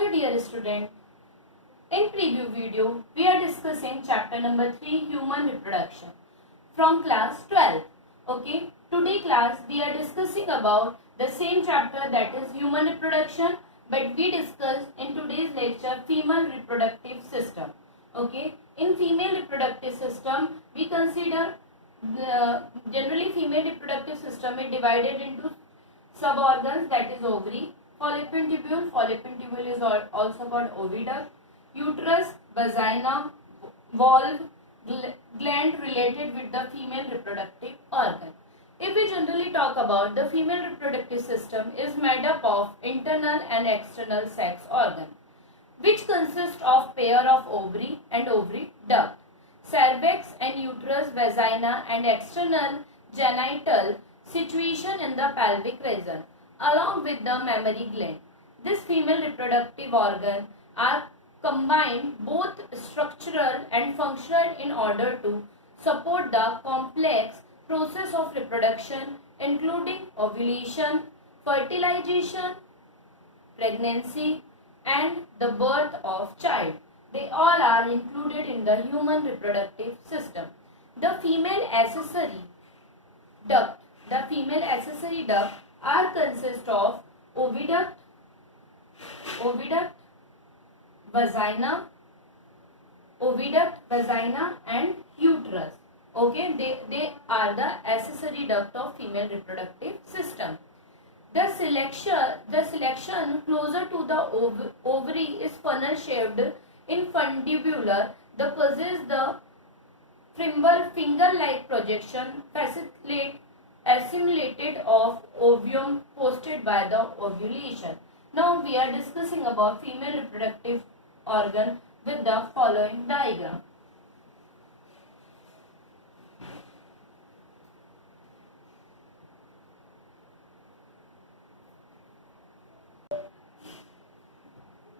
Hello dear student, in preview video we are discussing chapter number 3 human reproduction from class 12. Okay, today class we are discussing about the same chapter, that is human reproduction, but we discuss in today's lecture female reproductive system. Okay, in female reproductive system we consider generally female reproductive system is divided into suborgans, that is ovary, fallopian tubule is also called oviduct, uterus, vagina, valve, gland related with the female reproductive organ. If we generally talk about the female reproductive system is made up of internal and external sex organ, which consist of pair of ovary and ovary duct, cervix and uterus, vagina and external genital situation in the pelvic region, along with the mammary gland. This female reproductive organ are combined both structural and functional in order to support the complex process of reproduction, including ovulation, fertilization, pregnancy, and the birth of child. They all are included in the human reproductive system. The female accessory duct are consist of oviduct, vagina, and uterus. Okay, they are the accessory duct of female reproductive system. The selection closer to the ovary is funnel shaped infundibular. The possess the finger-like projection assimilated of ovum posted by the ovulation. Now we are discussing about female reproductive organ with the following diagram.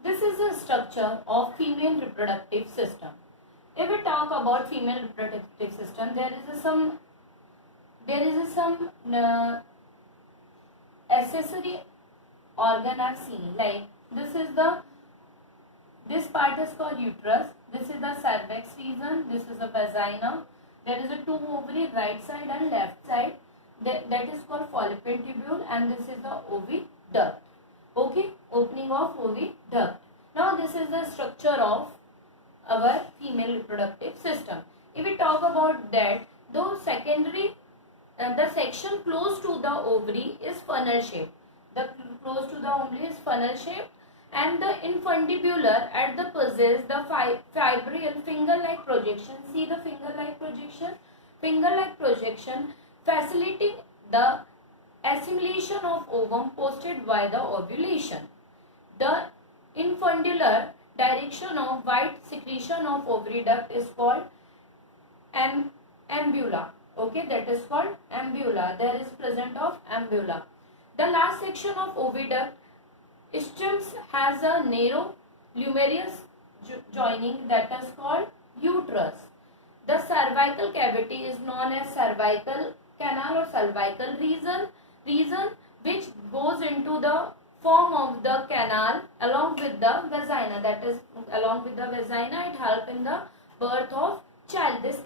This is the structure of female reproductive system. If we talk about female reproductive system, there is some accessory organ are seen. Like this part is called uterus. This is the cervix region. This is the vagina. There is a two ovary, right side and left side. That is called fallopian tubule, and this is the oviduct. Okay, opening of oviduct. Now this is the structure of our female reproductive system. If we talk about that, the section close to the ovary is funnel shaped. The close to the ovary is funnel shaped, and the infundibular at the possess the fibril finger-like projection. See the finger-like projection, facilitating the assimilation of ovum posted by the ovulation. The infundibular direction of white secretion of oviduct is called ambula. Okay, that is called ambula. There is present of ambula. The last section of oviduct stems has a narrow luminous joining that is called uterus. The cervical cavity is known as cervical canal or cervical region which goes into the form of the canal along with the vagina. That is, along with the vagina, it helps in the birth of child. This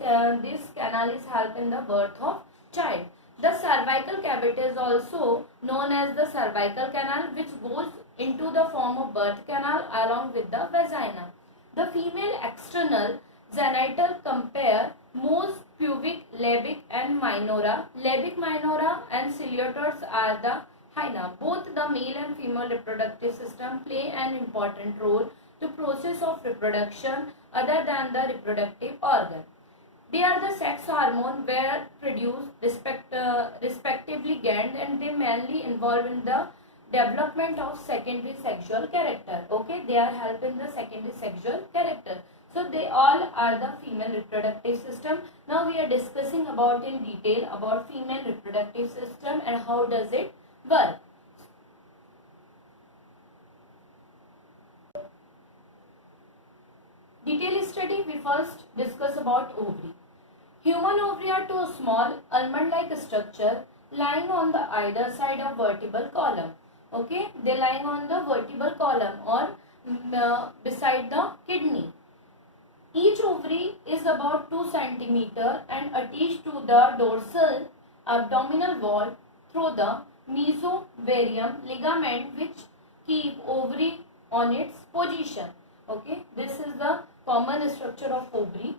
canal is help in the birth of child. The cervical cavity is also known as the cervical canal, which goes into the form of birth canal along with the vagina. The female external genital compare most pubic, labic and minora. Labic minora and ciliators are the hyena. Both the male and female reproductive system play an important role to process of reproduction other than the reproductive organ. They are the sex hormone were produced respectively gland, and they mainly involved in the development of secondary sexual character. Okay, they are helping the secondary sexual character. So they all are the female reproductive system. Now we are discussing about in detail about female reproductive system and how does it work. Detailed study, we first discuss about ovary. Human ovary are two small almond-like structure lying on the either side of vertebral column. Okay, they lying on the vertebral column or beside the kidney. Each ovary is about 2 cm and attached to the dorsal abdominal wall through the mesovarium ligament, which keep ovary on its position. Okay, this is the common structure of ovary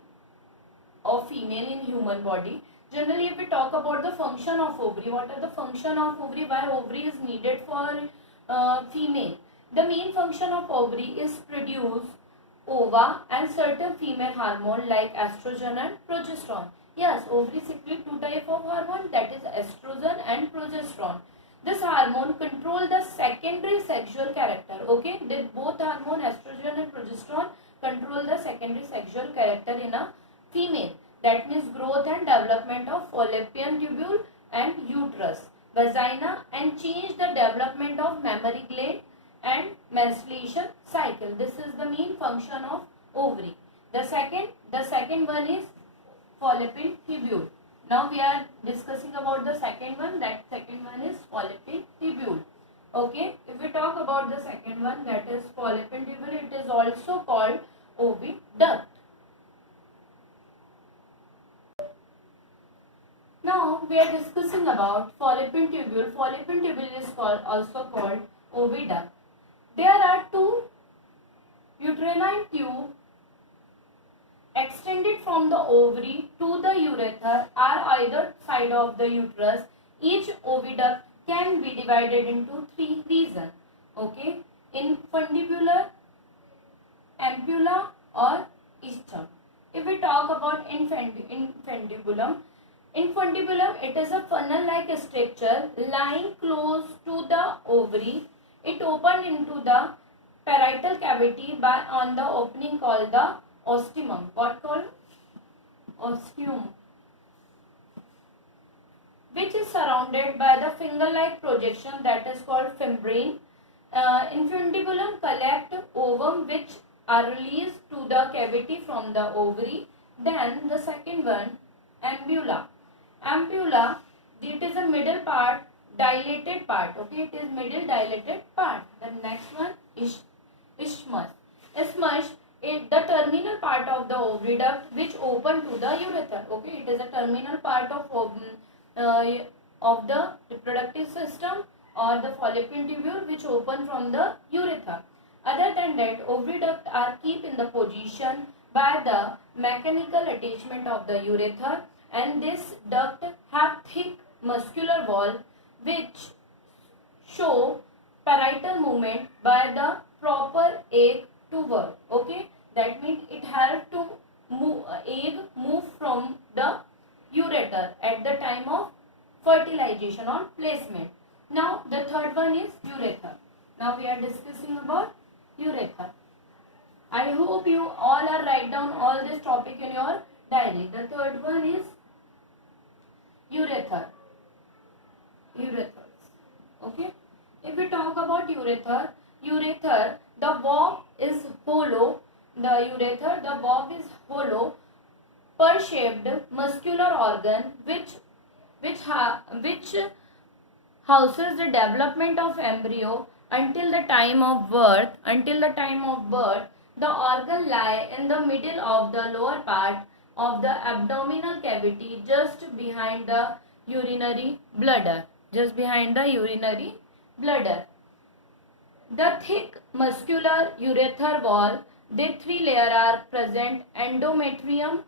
of female in human body. Generally, if we talk about the function of ovary, what are the function of ovary, why ovary is needed for female? The main function of ovary is produce ova and certain female hormone like estrogen and progesterone. Yes, ovary secrete two type of hormone, that is estrogen and progesterone. This hormone control the secondary sexual character. Okay, they both hormone estrogen and progesterone control the secondary sexual character in a female. That means growth and development of fallopian tubule and uterus, vagina, and change the development of mammary gland and menstruation cycle. This is the main function of ovary. The second one is fallopian tubule. Now we are discussing about the second one. That second one is fallopian tubule. Okay, if we talk about the second one, that is fallopian tubule, it is also called oviduct. Now we are discussing about fallopian tubule. Fallopian tubule is also called oviduct. There are two uterine tube extended from the ovary to the urethra or either side of the uterus. Each oviduct can be divided into three regions. Okay, infundibular, ampulla, or isthmus. If we talk about infundibulum, it is a funnel-like structure lying close to the ovary. It opened into the parietal cavity by on the opening called the ostium. What called? Ostium. Which is surrounded by the finger-like projection that is called membrane. Infundibulum collect ovum which are released to the cavity from the ovary. Then the second one, ampulla. Ampulla, it is a middle part, dilated part. Okay, it is middle dilated part. The next one is isthmus. Isthmus is the terminal part of the oviduct which open to the urethra. Okay, it is a terminal part of the reproductive system or the fallopian tubule which open from the urethra. Other than that, oviduct are kept in the position by the mechanical attachment of the urethra, and this duct have thick muscular wall which show parietal movement by the proper egg to work. Okay, that means it helps to move egg move from the ureter at the time of fertilization or placement. Now the third one is urethra. Now we are discussing about urethra. I hope you all are write down all this topic in your diary. The third one is urethra. Urethers. Okay. If we talk about urethra, the valve is hollow. The urethra, the valve is hollow, pear-shaped muscular organ which houses the development of embryo until the time of birth. The organ lie in the middle of the lower part of the abdominal cavity, just behind the urinary bladder. The thick muscular urethral wall, the three layers are present: endometrium,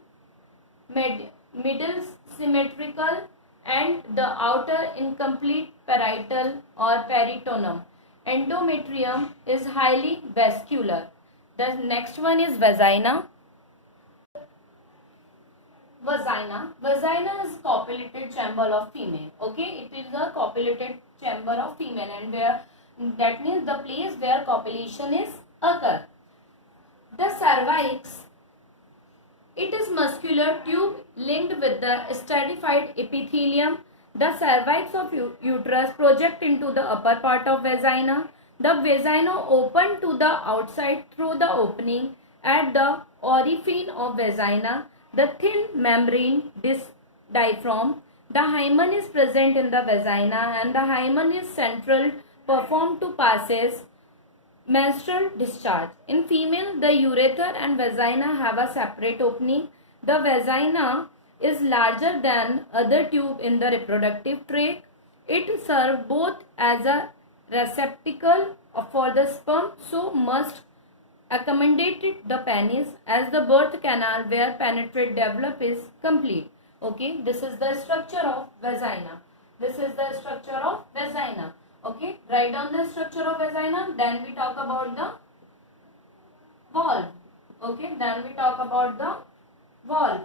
middle symmetrical, and the outer incomplete parietal or peritoneum. Endometrium is highly vascular. The next one is vagina. Vagina is copulated chamber of female. Okay, it is a copulated chamber of female, and where that means the place where copulation is occur. The cervix, it is muscular tube linked with the stratified epithelium. The cervix of uterus project into the upper part of vagina. The vagina open to the outside through the opening at the orifice of vagina. The thin membrane diaphragm. The hymen is present in the vagina, and the hymen is central, perform to passes Menstrual discharge. In female, the urethra and vagina have a separate opening. The vagina is larger than other tube in the reproductive tract. It serves both as a receptacle for the sperm, so must accommodate the penis as the birth canal where penetrate develop is complete. Okay, this is the structure of vagina. This is the structure of vagina. Okay, write down the structure of vagina. Then we talk about the valve. Okay, then we talk about the valve.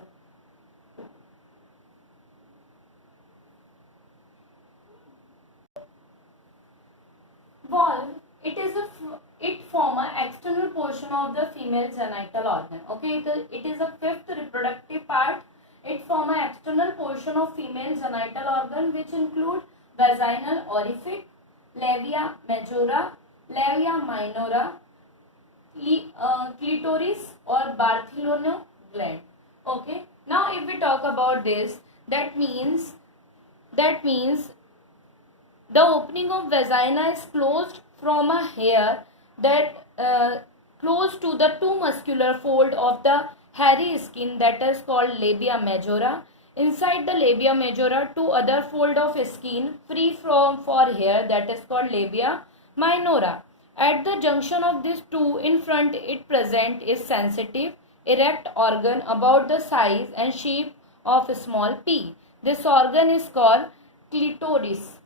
Valve, it form a external portion of the female genital organ. Okay, it is a fifth reproductive part. It form a external portion of female genital organ which include vaginal orifice, labia majora, labia minora, clitoris or Bartholomew gland. Okay, now if we talk about this, that means the opening of vagina is closed from a hair that close to the two muscular fold of the hairy skin that is called labia majora. Inside the labia majora, two other fold of skin free from for hair that is called labia minora. At the junction of these two in front, it present is sensitive erect organ about the size and shape of a small pea. This organ is called clitoris,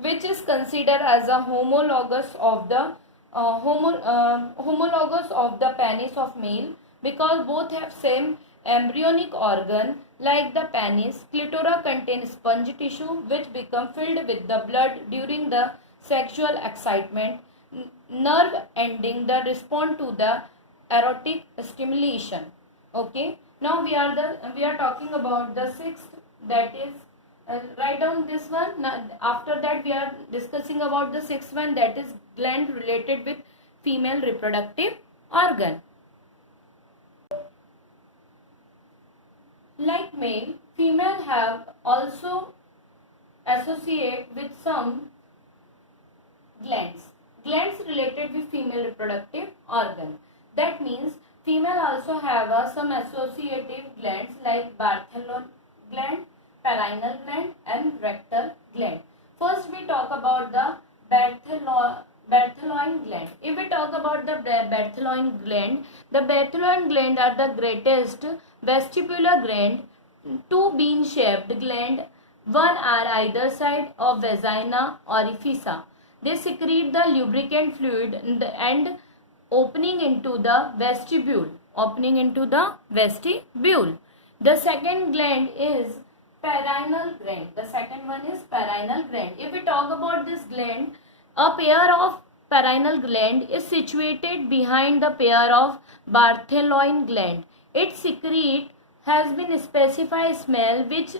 which is considered as a homologous of the penis of male because both have same embryonic organ like the penis. Clitora contains spongy tissue which become filled with the blood during the sexual excitement. Nerve ending the respond to the erotic stimulation. Okay, now we are talking about the sixth, that is write down this one. Now, after that we are discussing about the sixth one, that is gland related with female reproductive organ. Like male, female have also associate with some glands related with female reproductive organ. That means female also have some associative glands like Bartholomew gland, perineal gland and rectal gland. First we talk about the Bartholomew gland. If we talk about the Bartholomew gland are the greatest vestibular gland, two bean-shaped gland, one are either side of vagina orifice. They secrete the lubricant fluid and opening into the vestibule. The second gland is perineal gland. The second one is perineal gland. If we talk about this gland, a pair of perineal gland is situated behind the pair of Bartholomew gland. Its secrete has been specified smell which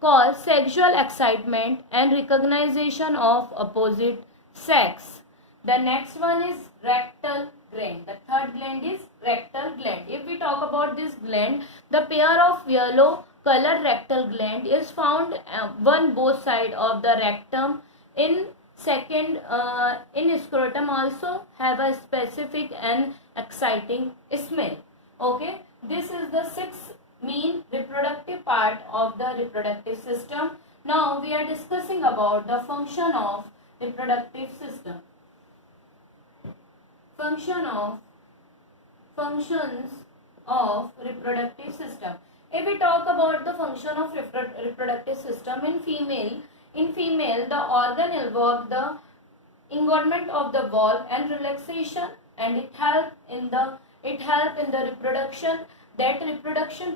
cause sexual excitement and recognition of opposite sex. The next one is rectal gland. The third gland is rectal gland. If we talk about this gland, the pair of yellow colored rectal gland is found one both side of the rectum. In scrotum also have a specific and exciting smell. Okay, this is the sixth main reproductive part of the reproductive system. Now we are discussing about the function of reproductive system. Functions of reproductive system. If we talk about the function of reproductive system in female, the organ involve the engorgement of the valve and relaxation, and it help in the reproduction. That reproduction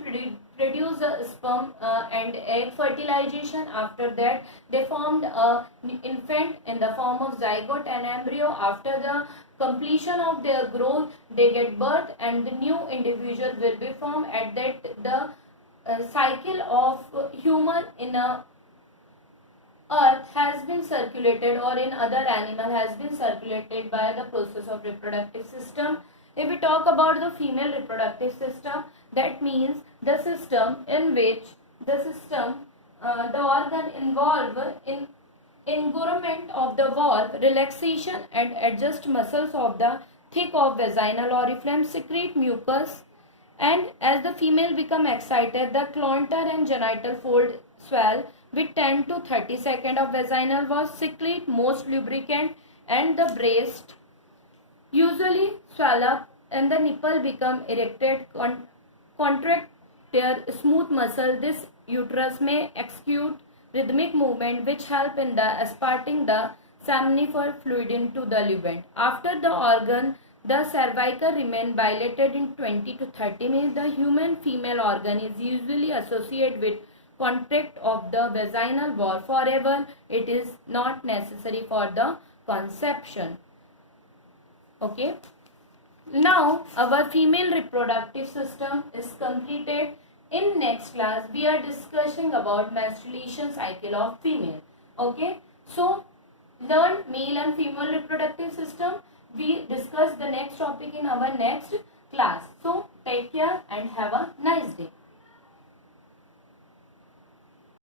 produce a sperm and egg fertilization. After that, they formed a infant in the form of zygote and embryo. After the completion of their growth, they get birth and the new individual will be formed. At that, the cycle of human in a earth has been circulated, or in other animal has been circulated by the process of reproductive system. If we talk about the female reproductive system, that means the system in which the organ involved in engorgement of the valve, relaxation and adjust muscles of the thick of vaginal oriflamme, secrete mucus, and as the female become excited, the cloanter and genital fold swell with 10 to 30 seconds of vaginal valve, secrete most lubricant, and the breast usually swell up and the nipple become erected, contract their smooth muscle. This uterus may execute rhythmic movement which help in the esparting the seminifer fluid into the lubent. After the organ, the cervical remain dilated in 20 to 30 minutes. The human female organ is usually associated with contract of the vaginal wall forever. It is not necessary for the conception. Okay. Now our female reproductive system is completed. In next class we are discussing about menstruation cycle of female. Okay. So learn male and female reproductive system. We discuss the next topic in our next class. So take care and have a nice day.